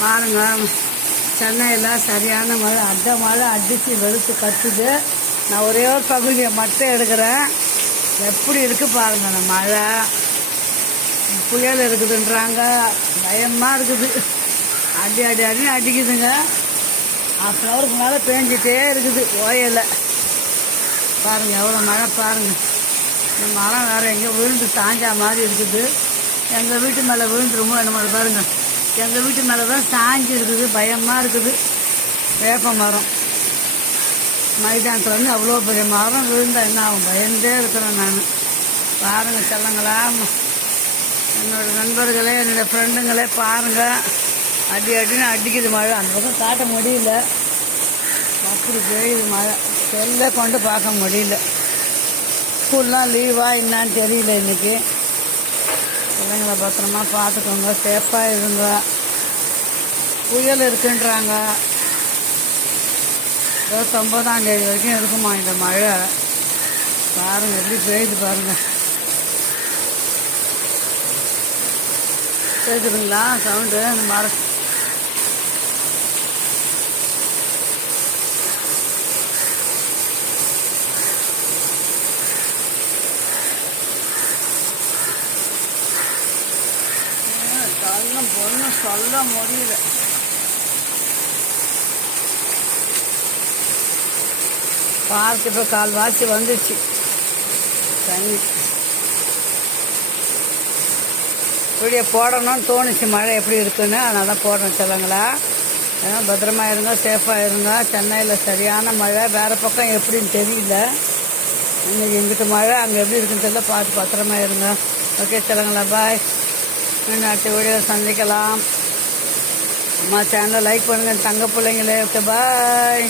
பாருங்க, சென்னையில் சரியான மழை, மழை அடித்து வெளுத்து கத்துது. நான் ஒரே ஒரு பகுதியை மட்டும் எடுக்கிறேன். எப்படி இருக்குது பாருங்கள். அந்த மழை புயல் இருக்குதுன்றாங்க, பயமாக இருக்குது. அடின்னு அடிக்குதுங்க. ½ மேலே பேஞ்சிட்டே இருக்குது, ஓயலை. பாருங்கள் எவ்வளோ மழை பாருங்கள். இந்த மரம் வேறு எங்கே விழுந்து சாஞ்சா மாதிரி இருக்குது. எங்கள் வீட்டு மேலே விழுந்துருமோ என்ன மாதிரி பாருங்கள். எங்கள் வீட்டு மேலே தான் சாஞ்சி இருக்குது, பயமாக இருக்குது. வேப்ப மரம் மைதானத்தில் வந்து அவ்வளோ பெரிய மரம் விழுந்தால் என்ன ஆகும், பயந்தே இருக்கிறேன் நான். பாருங்கள் செல்லங்களா, என்னோடய நண்பர்களே, என்னோடய ஃப்ரெண்டுங்களே பாருங்கள். அடின்னு அடிக்குது மழை. அந்த பக்கம் காட்ட முடியல, அப்படி பெய்யுது மழை. செல்ல கொண்டு பார்க்க முடியல. ஸ்கூல்லாம் லீவா என்னான்னு தெரியல இன்றைக்கி. பிள்ளைங்களை பத்திரமா பார்த்துக்கோங்க, சேஃபாக இருங்க. புயல் இருக்குன்றாங்க, 29ஆம் தேதி வரைக்கும் இருக்குமா இந்த மழை. பாருங்கள் எப்படி பெய்யுது பாருங்கள். கேட்குதுங்களா சவுண்டு? அந்த மரம் பொண்ணும் சொல்ல முடியல. பார்த்து இப்போ கால்வாசி வந்துச்சு தண்ணி. வீடியோ போடணும்னு தோணுச்சு, மழை எப்படி இருக்குன்னு. அதனால தான் போடணும் சொல்லுங்களா. ஏன்னா பத்திரமா இருங்க, சேஃபாக இருங்க. சென்னையில் சரியான மழை, வேறு பக்கம் எப்படின்னு தெரியல. இன்றைக்கி இங்கிட்டு மழை, அங்கே எப்படி இருக்குன்னு தெரியல. பார்த்து பத்திரமா இருங்க. ஓகே சொல்லுங்களா, பாய். இன்னும் அடுத்த வீடியோ சந்திக்கலாம். அம்மா சேனலை லைக் பண்ணுங்கள் தங்க பிள்ளைங்களே. Okay bye.